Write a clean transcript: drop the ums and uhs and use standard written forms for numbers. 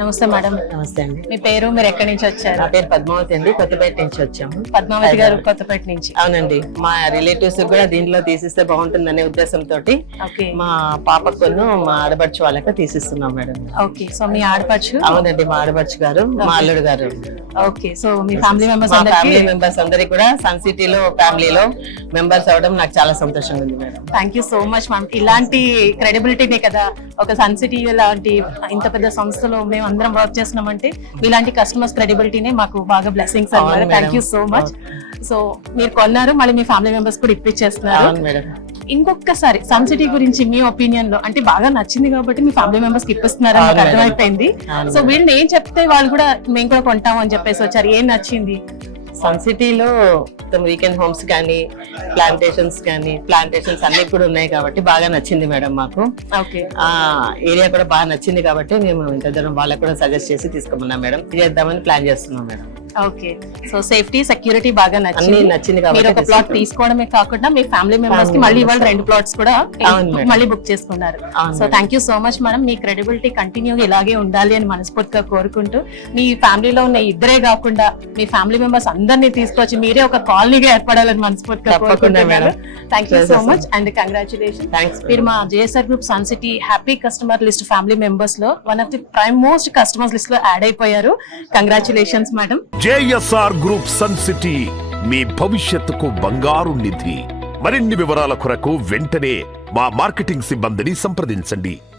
నమస్తే మేడం. నమస్తే అండి. మీ పేరు, మీరు ఎక్కడి నుంచి వచ్చారు? నా పేరు పద్మావతి అండి, కొత్తపేట నుంచి వచ్చాము. పద్మావతి గారు కొత్తపేట నుంచి. అవునండి, మా రిలేటివ్స్ కూడా దీంట్లో తీసిస్తే బాగుంటుందనే ఉద్దేశంతో ఓకే మా పాపకును మా ఆడపడుచు వాళ్ళకి తీసిస్తున్నాం మేడం. ఓకే, సో మీ ఆడపడుచు? అవునండి, మా ఆడపడుచు గారు, మా అల్లుడు గారు. ఓకే, సో మీ ఫ్యామిలీ మెంబర్స్ మా అందరికీ ఫ్యామిలీ మెంబర్స్ అందరికి కూడా సన్ సిటీలో ఫ్యామిలీలో మెంబర్స్ అవడం నాకు చాలా సంతోషంగా ఉంది madam. Thank you so much ma'am. ఇలాంటి క్రెడిబిలిటీనే కదా ఒక సన్ సిటీ లాంటి ఇంత పెద్ద సంస్థలో మేము అందరం వర్క్ చేస్తున్నామంటే ఇలాంటి కస్టమర్స్ క్రెడిబిలిటీనే మాకు బాగా బ్లెస్సింగ్స్ అన్నమాట. Thank you so much. So మీరు కొన్నారు, మళ్ళీ మీ ఫ్యామిలీ మెంబర్స్ కూడా ఇప్పించేస్తున్నారు. అవును మేడం. ఇంకొకసారి సన్ సిటీ గురించి మీ ఒపీనియన్ లో, అంటే బాగా నచ్చింది కాబట్టి మీ ఫ్యామిలీ మెంబర్స్ కి ఇప్పిస్తున్నారని నాకు అర్థమైపోయింది. సో వీళ్ళని ఏం చెప్తే వాళ్ళు కూడా మేము కూడా కొంటాం అని చెప్పేసి వచ్చారు. ఏం నచ్చింది? సన్ సిటీలో వీకెండ్ హోమ్స్ కానీ ప్లాంటేషన్స్ అన్ని కూడా ఉన్నాయి కాబట్టి బాగా నచ్చింది మేడం మాకు. ఓకే, ఆ ఏరియా కూడా బాగా నచ్చింది కాబట్టి మేము ఇంత దూరం వాళ్ళకి కూడా సజెస్ట్ చేసి తీసుకోమన్నాం మేడం. చేద్దామని ప్లాన్ చేస్తున్నాం madam. Okay, so safety security బాగా అన్ని నచ్చింది మీరు ఒక కాబట్టి ప్లాట్ తీసుకోవడమే కాకుండా మీ ఫ్యామిలీ మెంబర్స్ కి మళ్ళీ ఇవాళ 2 ప్లాట్స్ కూడా అవును మేడం. మళ్ళీ బుక్ చేసుకున్నారు. అవును so thank you so much madam. Me credibility continue ఇలాగే ఉండాలి అని మనస్ఫూర్తిగా కోరుకుంటూ, మీ ఫ్యామిలీలో ఉన్న ఇద్దరే కాకుండా మీ ఫ్యామిలీ మెంబర్స్ అందరినీ తీసుకొచ్చి మీరే ఒక కాలనీగా ఏర్పడాలని మనస్ఫూర్తిగా తప్పకుండా కోరుకుంటున్నారు. Madam. Thank you so much and congratulation. Thanks. మీరు మా JSR group sun city happy customer list family members లో one of the prime most customers list లో యాడ్ అయిపోయారు. Congratulations madam. JSR group sun city మీ భవిష్యత్తుకు బంగారు నిధి. మరిన్ని వివరాల కొరకు వెంటనే మా మార్కెటింగ్ సిబ్బందిని సంప్రదించండి.